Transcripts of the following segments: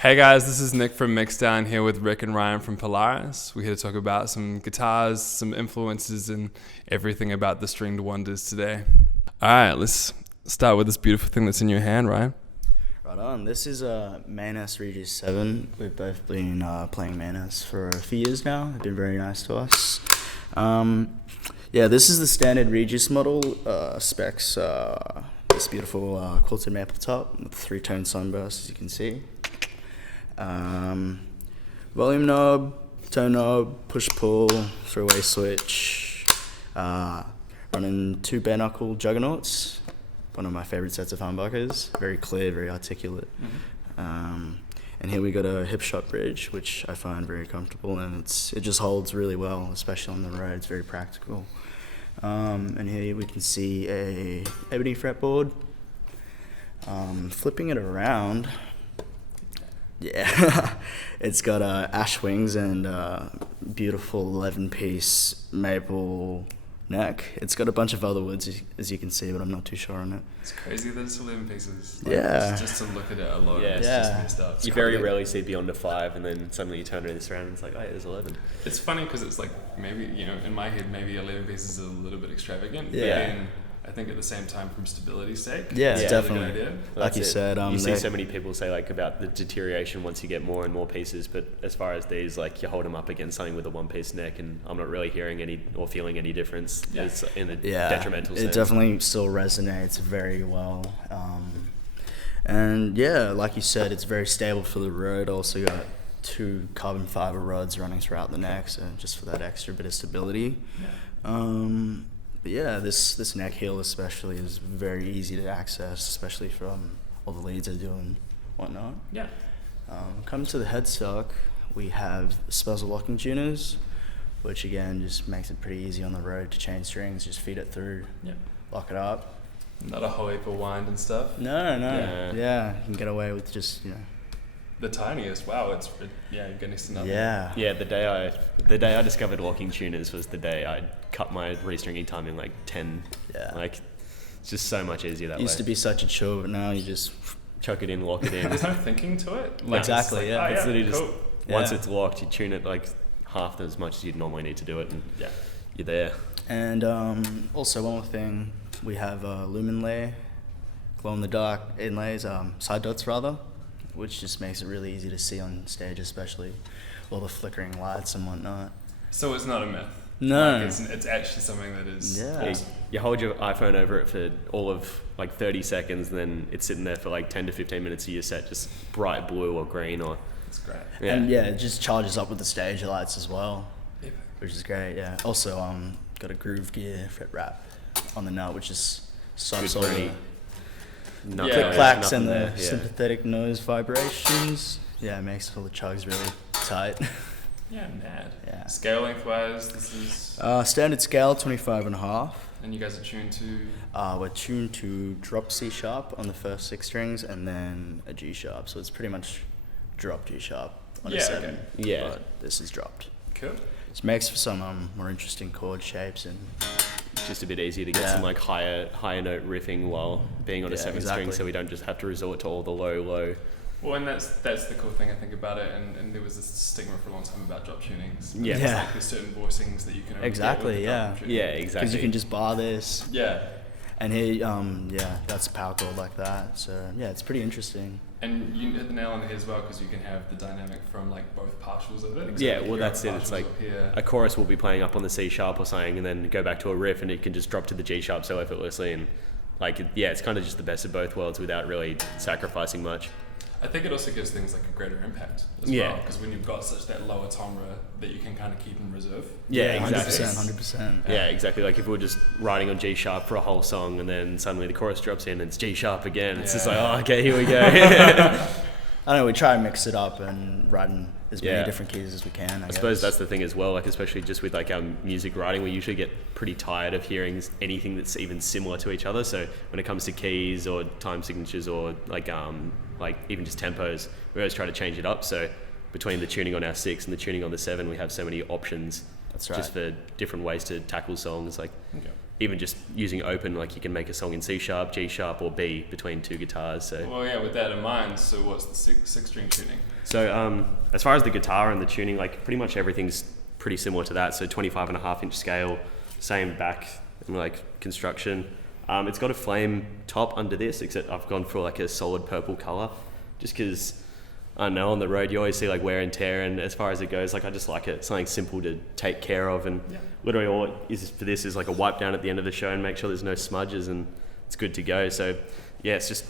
Hey guys, this is Nick from Mixdown here with Rick and Ryan from Polaris. We're here to talk about some guitars, some influences, and everything about the stringed wonders today. Alright, let's start with this beautiful thing that's in your hand, Ryan. Right on. This is a Manus Regis 7. We've both been playing Manus for a few years now. They've been very nice to us. This is the standard Regis model. Specs this beautiful quilted maple top with 3-tone sunburst, as you can see. Volume knob, tone knob, push-pull, three-way switch. Running 2 bare knuckle juggernauts. One of my favorite sets of humbuckers. Very clear, very articulate. And here we got a hip shot bridge, which I find very comfortable, and it just holds really well, especially on the road. It's very practical. And here we can see a ebony fretboard. Flipping it around, it's got ash wings and beautiful 11-piece maple neck. It's got a bunch of other woods, as you can see, but I'm not too sure on it. It's crazy that it's 11 pieces. Just to look at it alone, it's Yeah. just messed up. You very rarely see beyond a 5, and then suddenly you turn this around and it's like, oh, yeah, there's 11. It's funny because it's like, maybe, in my head, maybe 11 pieces is a little bit extravagant. Yeah. But then I think at the same time, from stability's sake, Yeah, it's definitely. a really good idea. Like you said, you see so many people say like about the deterioration once you get more and more pieces, but as far as these, like you hold them up against something with a 1-piece neck, and I'm not really hearing any or feeling any difference in a detrimental sense. It definitely still resonates very well. And yeah, like you said, it's very stable for the road. Also got 2 carbon fiber rods running throughout the neck, so just for that extra bit of stability. But yeah, this neck heel especially is very easy to access, especially from all the leads I do and whatnot. Yeah. Coming to the headstock, we have Spuzzle locking tuners, which again just makes it pretty easy on the road to chain strings. Just feed it through, lock it up. Not a whole heap of wind and stuff. No. Yeah, you can get away with just, The tiniest. Wow, you're getting next to nothing. Yeah. Yeah, the day I discovered locking tuners was the day I cut my restringing time in like 10. Yeah. Like, it's just so much easier that way. Used to be such a chore, but now you just chuck it in, lock it in. There's no thinking to it. Exactly, yeah. It's literally just, once Yeah. it's locked, you tune it like half as much as you'd normally need to do it, and you're there. And also one more thing, we have lumen layer, glow-in-the-dark inlays, side dots rather, which just makes it really easy to see on stage, especially all the flickering lights and whatnot. So it's not a myth. No. It's actually something that is awesome. You hold your iPhone over it for all of like 30 seconds, and then it's sitting there for like 10 to 15 minutes of your set, just bright blue or green or... It's great. Yeah. And it just charges up with the stage lights as well, Epic. which is great, yeah. Also, got a groove gear fret wrap on the nut, which is stops all the click clacks and the sympathetic noise vibrations. Yeah, it makes all the chugs really tight. Yeah, mad. Yeah. Scale length-wise, this is... Standard scale, 25.5. And you guys are tuned to... We're tuned to drop C sharp on the first 6 strings and then a G sharp. So it's pretty much drop G sharp on a 7. Okay. Yeah. But this is dropped. Cool. It makes for some more interesting chord shapes and... Just a bit easier to get some like higher note riffing while being on a 7 string, so we don't just have to resort to all the low. Well, and that's the cool thing I think about it, and there was this stigma for a long time about drop tunings. Yeah. It's like there's certain voicings that you can only get with the drop tuning. Yeah, exactly. Because you can just bar this. Yeah. And here, that's a power chord like that. So, yeah, it's pretty interesting. And you hit the nail on the head as well, because you can have the dynamic from like both partials of it. Yeah, well that's it. It's like a chorus will be playing up on the C sharp or something, and then go back to a riff, and it can just drop to the G sharp so effortlessly, and like it's kind of just the best of both worlds without really sacrificing much. I think it also gives things like a greater impact as well, because when you've got such that lower timbre that you can kind of keep in reserve. Yeah, exactly. 100%. Yeah, exactly. Like if we were just writing on G sharp for a whole song, and then suddenly the chorus drops in and it's G sharp again, it's just like, oh, okay, here we go. I don't know, we try and mix it up and write in as many different keys as we can, I suppose that's the thing as well, like especially just with like our music writing, we usually get pretty tired of hearing anything that's even similar to each other. So when it comes to keys or time signatures or like even just tempos, we always try to change it up. So between the tuning on our 6 and the tuning on the 7, we have so many options. That's right. Just for different ways to tackle songs. Like even just using open, like you can make a song in C sharp, G sharp, or B between two guitars. So Well, yeah, with that in mind, so what's the six string tuning? So as far as the guitar and the tuning, like pretty much everything's pretty similar to that. So 25.5-inch scale, same back and like construction. It's got a flame top under this, except I've gone for like a solid purple color, just because I don't know, on the road you always see like wear and tear, and as far as it goes, like I just like it, something simple to take care of, and literally all it is for this is like a wipe down at the end of the show and make sure there's no smudges, and it's good to go. So yeah, it's just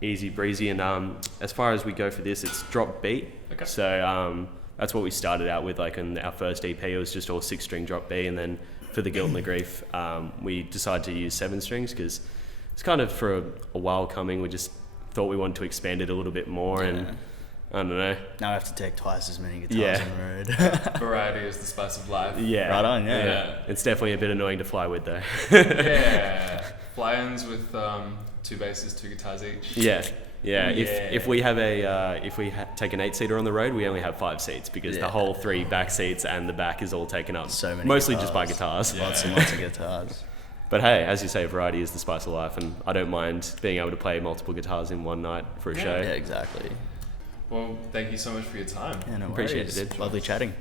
easy breezy. And as far as we go for this, it's drop B. Okay. So that's what we started out with. Like in our first EP, it was just all 6-string drop B, and then for the Guilt and the Grief, we decided to use 7 strings because it's kind of for a while coming. We just thought we wanted to expand it a little bit more, and I don't know. Now I have to take twice as many guitars on the road. Variety is the spice of life. Yeah, Right on, yeah. It's definitely a bit annoying to fly with though. Yeah. Fly-ins with 2 basses, 2 guitars each. Yeah. Yeah. If we have take an 8-seater on the road, we only have 5 seats because the whole 3 back seats and the back is all taken up. So many mostly guitars. just by guitars. Yeah. Lots and lots of guitars. But hey, as you say, variety is the spice of life, and I don't mind being able to play multiple guitars in one night for a show. Yeah, exactly. Well, thank you so much for your time. Yeah, no Appreciate worries. it, dude. Lovely chatting.